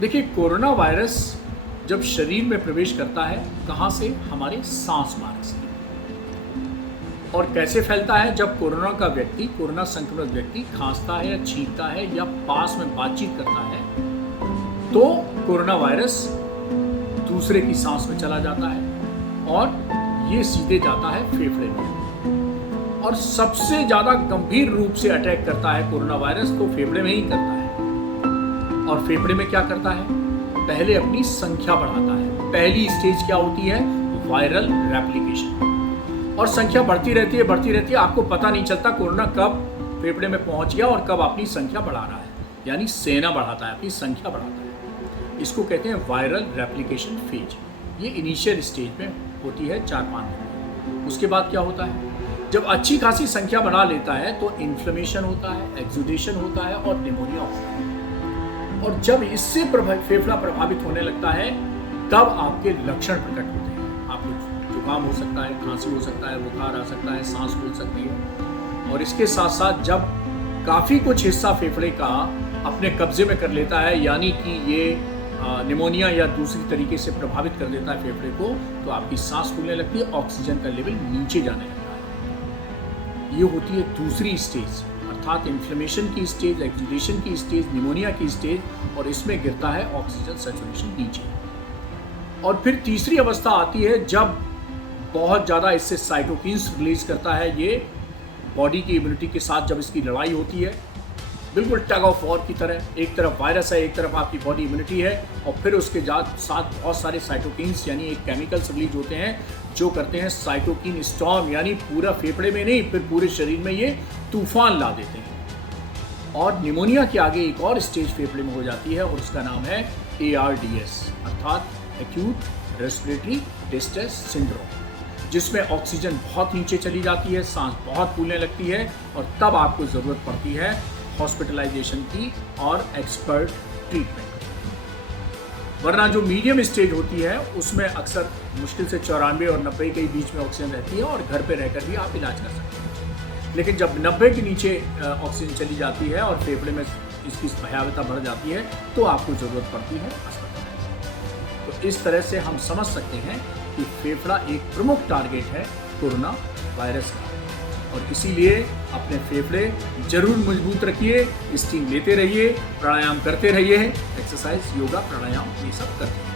देखिए, corona virus जब शरीर में प्रवेश करता है, कहाँ से? हमारे सांस मार्ग से। और कैसे फैलता है? जब कोरोना संक्रमित व्यक्ति खांसता है या छींकता है या पास में बातचीत करता है, तो कोरोना वायरस दूसरे की सांस में चला जाता है और ये सीधे जाता है फेफड़े में। और सबसे ज़्यादा गंभीर रूप से अटैक करता है कोरोना वायरस तो फेफड़े में ही करता है। और फेफड़े में क्या करता है? पहले अपनी संख्या बढ़ाता है। पहली स्टेज क्या होती है? Viral replication. और संख्या बढ़ती रहती है, आपको पता नहीं चलता कोरोना कब फेफड़े में पहुंच गया और कब अपनी संख्या बढ़ा रहा है, यानी सेना बढ़ाता है, अपनी संख्या बढ़ाता है। इसको कहते हैं वायरल रेप्लिकेशन फेज। ये इनिशियल स्टेज में होती है 4-5 दिन। उसके बाद क्या होता है? जब अच्छी खासी संख्या बढ़ा लेता है तो इन्फ्लेमेशन होता है, एक्सुडेशन होता है और निमोनिया होता है। और जब इससे फेफड़ा प्रभावित होने लगता है, तब आपके लक्षण प्रकट होते हैं। आपको जुकाम हो सकता है, खांसी हो सकता है, बुखार आ सकता है, सांस फूल सकती है। और इसके साथ साथ जब काफ़ी कुछ हिस्सा फेफड़े का अपने कब्जे में कर लेता है, यानी कि ये निमोनिया या दूसरी तरीके से प्रभावित कर देता है फेफड़े को, तो आपकी सांस फूलने लगती है, ऑक्सीजन का लेवल नीचे जाने लगता है। ये होती है दूसरी स्टेज, अर्थात इन्फ्लेमेशन की स्टेज, एक्सुडेशन की स्टेज, निमोनिया की स्टेज, और इसमें गिरता है ऑक्सीजन सैचुरेशन नीचे। और फिर तीसरी अवस्था आती है जब बहुत ज़्यादा इससे साइटोकिन्स रिलीज करता है। ये बॉडी की इम्यूनिटी के साथ जब इसकी लड़ाई होती है, बिल्कुल टग ऑफ वॉर की तरह, एक तरफ वायरस है, एक तरफ आपकी बॉडी इम्यूनिटी है, और फिर उसके साथ बहुत सारे साइटोकिन्स यानी एक केमिकल्स रिलीज होते हैं जो करते हैं साइटोकिन स्टॉर्म, यानी पूरा फेफड़े में नहीं, फिर पूरे शरीर में ये तूफान ला देते हैं। और निमोनिया के आगे एक और स्टेज फेफड़े में हो जाती है और उसका नाम है ARDS, अर्थात एक्यूट रेस्पिरेटरी डिस्ट्रेस सिंड्रोम, जिसमें ऑक्सीजन बहुत नीचे चली जाती है, सांस बहुत फूलने लगती है, और तब आपको ज़रूरत पड़ती है हॉस्पिटलाइजेशन की और एक्सपर्ट ट्रीटमेंट। वरना जो मीडियम स्टेज होती है उसमें अक्सर मुश्किल से 94 और 90 के बीच में ऑक्सीजन रहती है और घर पे रहकर भी आप इलाज कर सकते हैं। लेकिन जब 90 के नीचे ऑक्सीजन चली जाती है और फेफड़े में इसकी भयावहता बढ़ जाती है, तो आपको ज़रूरत पड़ती है अस्पताल। तो इस तरह से हम समझ सकते हैं कि फेफड़ा एक प्रमुख टारगेट है कोरोना वायरस का, और इसीलिए अपने फेफड़े जरूर मजबूत रखिए, स्टीम लेते रहिए, प्राणायाम करते रहिए, एक्सरसाइज, योगा, प्राणायाम ये सब करते रहिए।